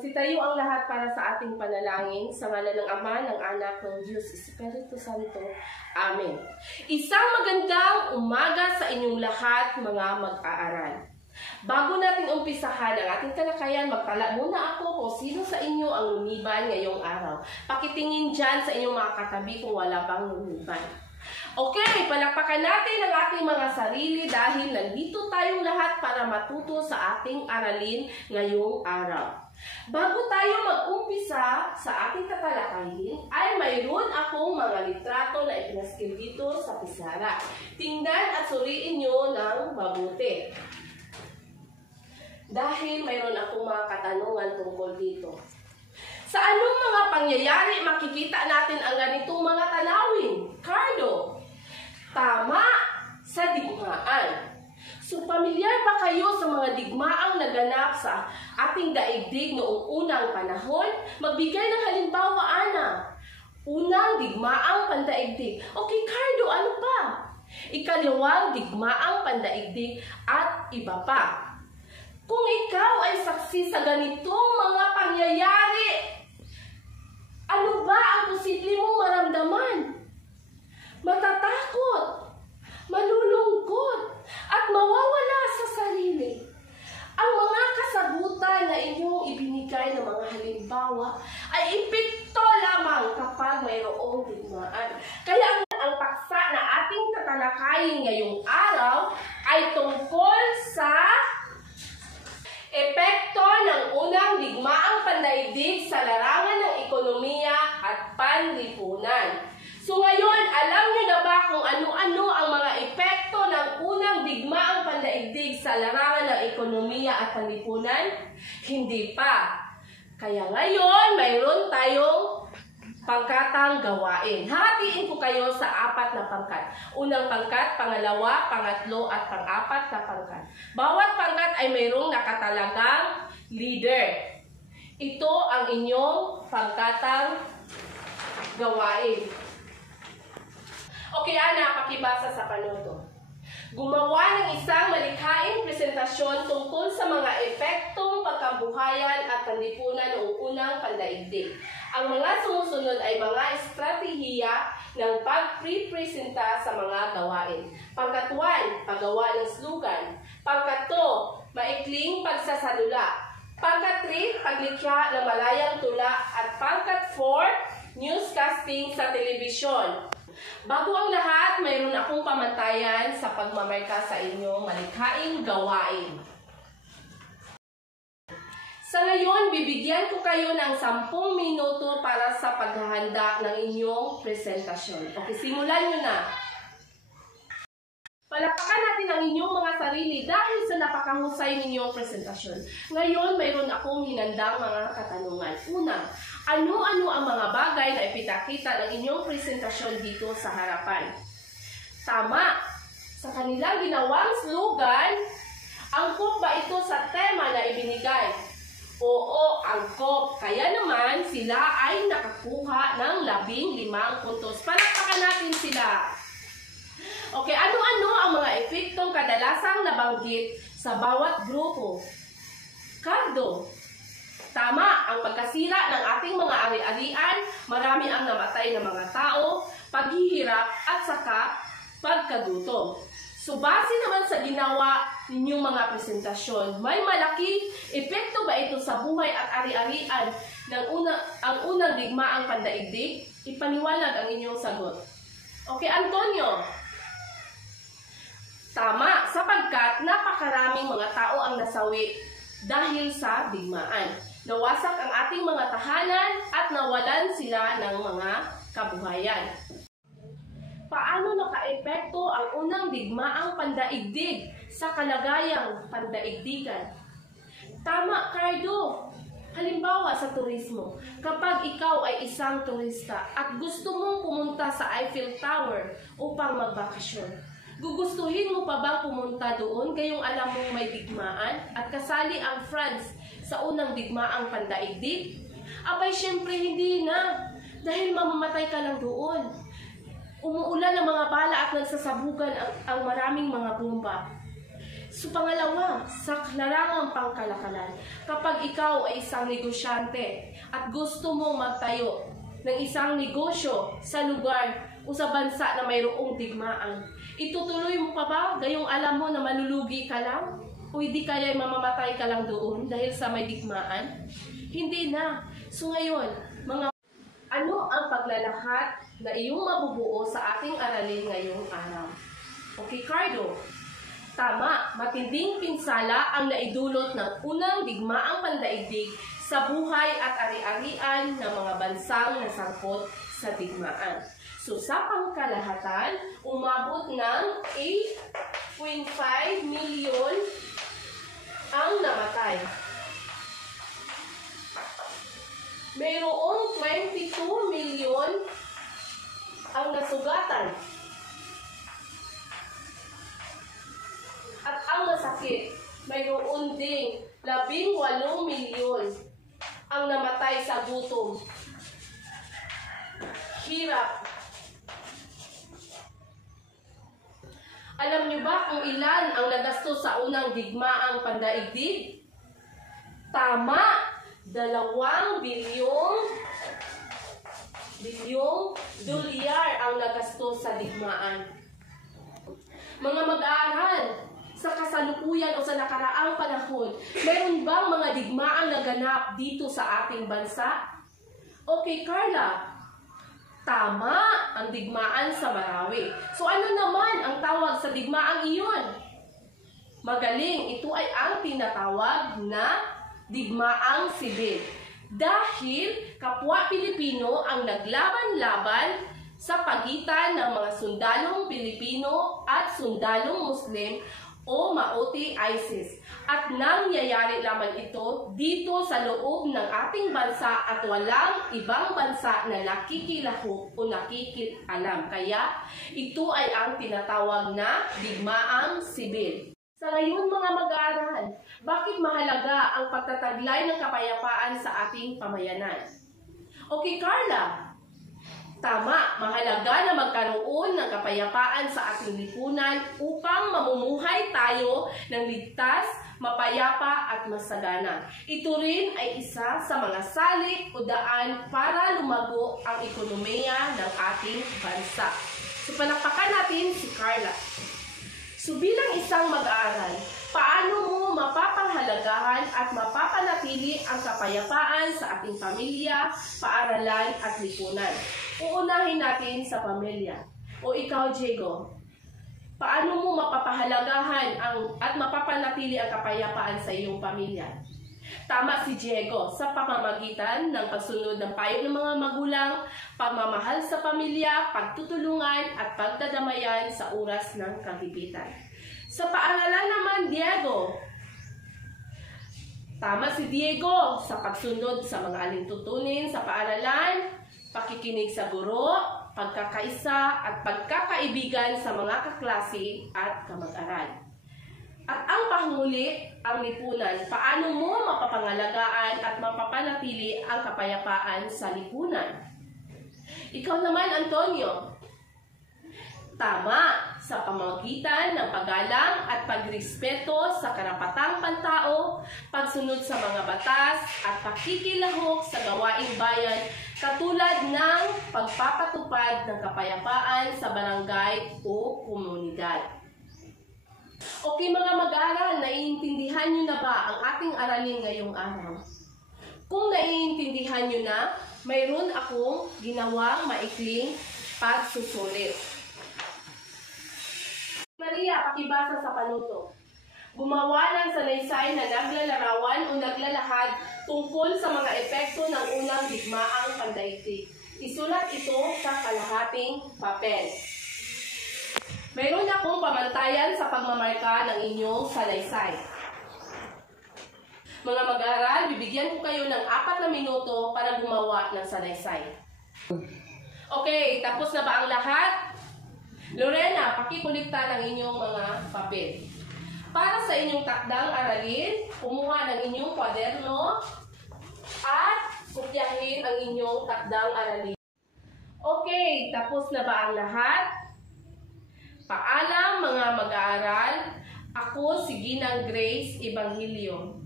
Magsitayo ang lahat para sa ating panalangin sa ngalan ng Ama, ng Anak, ng Diyos, Espiritu Santo. Amen. Isang magandang umaga sa inyong lahat, mga mag-aaral. Bago natin umpisahan ang ating talakayan, magtala muna ako kung sino sa inyo ang lumiban ngayong araw. Pakitingin dyan sa inyong mga katabi kung wala pang lumiban. Okay, palakpakan natin ang ating mga sarili dahil nandito tayong lahat para matuto sa ating aralin ngayong araw. Bago tayo mag-umpisa sa ating tatalakayin, ay mayroon akong mga litrato na ipinaskil dito sa pisara. Tingnan at suriin nyo ng mabuti. Dahil mayroon akong mga katanungan tungkol dito. Sa anong mga pangyayari makikita natin ang ganitong mga tanawin? Cardo, tama, sa digmaan. So, pamilyar ba kayo sa mga digmaang naganap sa ating daigdig noong unang panahon? Magbigay ng halimbawa, Ana. Unang digmaang pandaigdig. Okay, Cardo, ano pa? Ikalawang digmaang pandaigdig at iba pa. Kung ikaw ay saksi sa ganitong mga pangyayari, ano ba ang posible mong maramdaman? Matatakot, malulungkot, at mawawala sa sarili. Ang mga kasagutan na inyong ibinigay ng mga halimbawa ay epekto lamang kapag mayroong digmaan. Kaya ang paksa na ating tatalakayin ngayong araw ay tungkol sa epekto ng unang digmaang pandaigdig sa larangan ng ekonomiya at panlipunan. So ngayon, alam niyo na ba kung ano-ano ang mga epekto ng unang digmaang pandaigdig sa larangan ng ekonomiya at panlipunan? Hindi pa. Kaya ngayon, mayroon tayong pangkatang gawain. Hahatiin ko kayo sa 4 na pangkat. Unang pangkat, pangalawa, pangatlo, at pang-4 na pangkat. Bawat pangkat ay mayroong nakatalagang leader. Ito ang inyong pangkatang gawain. Okay, Ana, pakibasa sa panuto. Gumawa ng isang malikhaing presentasyon tungkol sa mga epektong pagkabuhayan at panlipunan noong unang pandaigdig. Ang mga sumusunod ay mga estratehiya ng pag-pre-presenta sa mga gawain. Pangkat 1, paggawa ng slogan. Pangkat 2, maikling pagsasalula. Pangkat 3, paglikha ng malayang tula. At pangkat 4, newscasting sa telebisyon. Bago ang lahat, mayroon akong pamantayan sa pagmamarka sa inyong malikhaing gawain. Sa ngayon, bibigyan ko kayo ng 10 minuto para sa paghahanda ng inyong presentasyon. Okay, simulan nyo na. Palakpakan natin ang inyong mga sarili dahil sa napakahusay ninyong presentasyon. Ngayon, mayroon akong hinandang mga katanungan. Una, ano-ano ang mga bagay na ipinakita ng inyong presentasyon dito sa harapan? Tama! Sa kanilang ginawang slogan, angkop ba ito sa tema na ibinigay? Oo, angkop. Kaya naman, sila ay nakakuha ng 15 puntos. Palakpakan natin sila. Okay, ano-ano ang mga epektong kadalasang nabanggit sa bawat grupo? Cardo. Tama, ang pagkasira ng ating mga ari-arian, marami ang namatay na mga tao, paghihirap at saka pagkagutom. So base naman sa ginawa ninyong mga presentasyon, may malaki epekto ba ito sa buhay at ari-arian ng ang unang digmaang pandaigdig? Ipaniwalag ang inyong sagot. Okay, Antonio. Tama, sapagkat napakaraming mga tao ang nasawi dahil sa digmaan. Nawasak ang ating mga tahanan at nawalan sila ng mga kabuhayan. Paano nakaepekto ang unang digmaang pandaigdig sa kalagayang pandaigdigan? Tama, Cardo. Halimbawa sa turismo, kapag ikaw ay isang turista at gusto mong pumunta sa Eiffel Tower upang magbakasyon, gugustuhin mo pa bang pumunta doon gayong alam mong may digmaan at kasali ang France sa unang digmaang pandaigdig? Abay, syempre hindi na. Dahil mamamatay ka lang doon. Umuulan ng mga bala at nagsasabugan ang maraming mga bomba. So pangalawa, sa larangang pangkalakalan, kapag ikaw ay isang negosyante at gusto mong magtayo ng isang negosyo sa lugar o sa bansa na mayroong digmaan, itutuloy mo pa ba gayong alam mo na malulugi ka lang? O hindi kaya mamamatay ka lang doon dahil sa may digmaan? Hindi na. So ngayon, ano ang paglalakad na iyong mabubuo sa ating aralin ngayong araw? Okay, Cardo. Tama, matinding pinsala ang naidulot ng unang digmaang pandaigdig sa buhay at ari-arian ng mga bansang nasangkot sa digmaan. So sa pangkalahatan, umabot ng 8.5 milyon ang namatay. Mayroong 22 milyon ang nasugatan. At ang masakit, mayroon ding 18 milyon ang namatay sa gutom, hirap. Alam niyo ba kung ilan ang nagastos sa unang digmaang pandaigdig? Tama! 2 bilyong dolyar ang nagastos sa digmaan. Mga mag-aaral, sa kasalukuyan o sa nakaraang panahon, meron bang mga digmaang naganap dito sa ating bansa? Okay, Carla. Tama, ang digmaan sa Marawi. So ano naman ang tawag sa digmaang iyon? Magaling, ito ay ang tinatawag na digmaang sibil. Dahil kapwa Pilipino ang naglaban-laban sa pagitan ng mga sundalong Pilipino at sundalong Muslim o Maote ISIS. At nangyayari lamang ito dito sa loob ng ating bansa at walang ibang bansa na nakikilahok o nakikialam. Kaya ito ay ang tinatawag na digmaang sibil. Sa ngayon mga mag-aaral, bakit mahalaga ang pagtataglay ng kapayapaan sa ating pamayanan? Okay, Carla. Tama, mahalaga na magkaroon ng kapayapaan sa ating lipunan upang mamumuhay tayo ng ligtas, mapayapa at masagana. Ito rin ay isa sa mga salik o daan para lumago ang ekonomiya ng ating bansa. So palakpakan natin si Carla. So bilang isang mag-aaral, paano mo mapapahalagahan at mapapanatili ang kapayapaan sa ating pamilya, paaralan at lipunan? Uunahin natin sa pamilya. O ikaw, Diego, paano mo mapapahalagahan at mapapanatili ang kapayapaan sa iyong pamilya? Tama si Diego, sa pamamagitan ng pagsunod ng payo ng mga magulang, pagmamahal sa pamilya, pagtutulungan at pagdadamayan sa oras ng kagipitan. Sa paaralan naman, Diego, tama si Diego sa pagsunod sa mga alintutunin sa paaralan, pakikinig sa guro, pagkakaisa at pagkakaibigan sa mga kaklase at kamag-aral. At ang panghuli, ang lipunan. Paano mo mapapangalagaan at mapapanatili ang kapayapaan sa lipunan? Ikaw naman, Antonio. Tama, sa pamamagitan ng paggalang at pagrespeto sa karapatang pantao, pagsunod sa mga batas at pakikilahok sa gawaing bayan katulad ng pagpapatupad ng kapayapaan sa barangay o komunidad. Okay mga mag-aaral, naiintindihan nyo na ba ang ating aralin ngayong araw? Kung naiintindihan nyo na, mayroon akong ginawang maikling pagsusulit. Maria, pakibasa sa panuto. Gumawa ng salaysay na naglalarawan o naglalahad tungkol sa mga epekto ng unang digmaang pandaigdig. Isulat ito sa kalahating papel. Mayroon akong pamantayan sa pagmamarka ng inyong salaysay. Mga mag-aaral, bibigyan ko kayo ng 4 na minuto para gumawa ng salaysay. Okay, tapos na ba ang lahat? Lorena, pakikulikta ng inyong mga papel. Para sa inyong takdang aralin, kumuha ng inyong kwaderno at kopyahin ang inyong takdang aralin. Okay, tapos na ba ang lahat? Paalam mga mag-aaral, Ako si Ginang Grace Evangelio.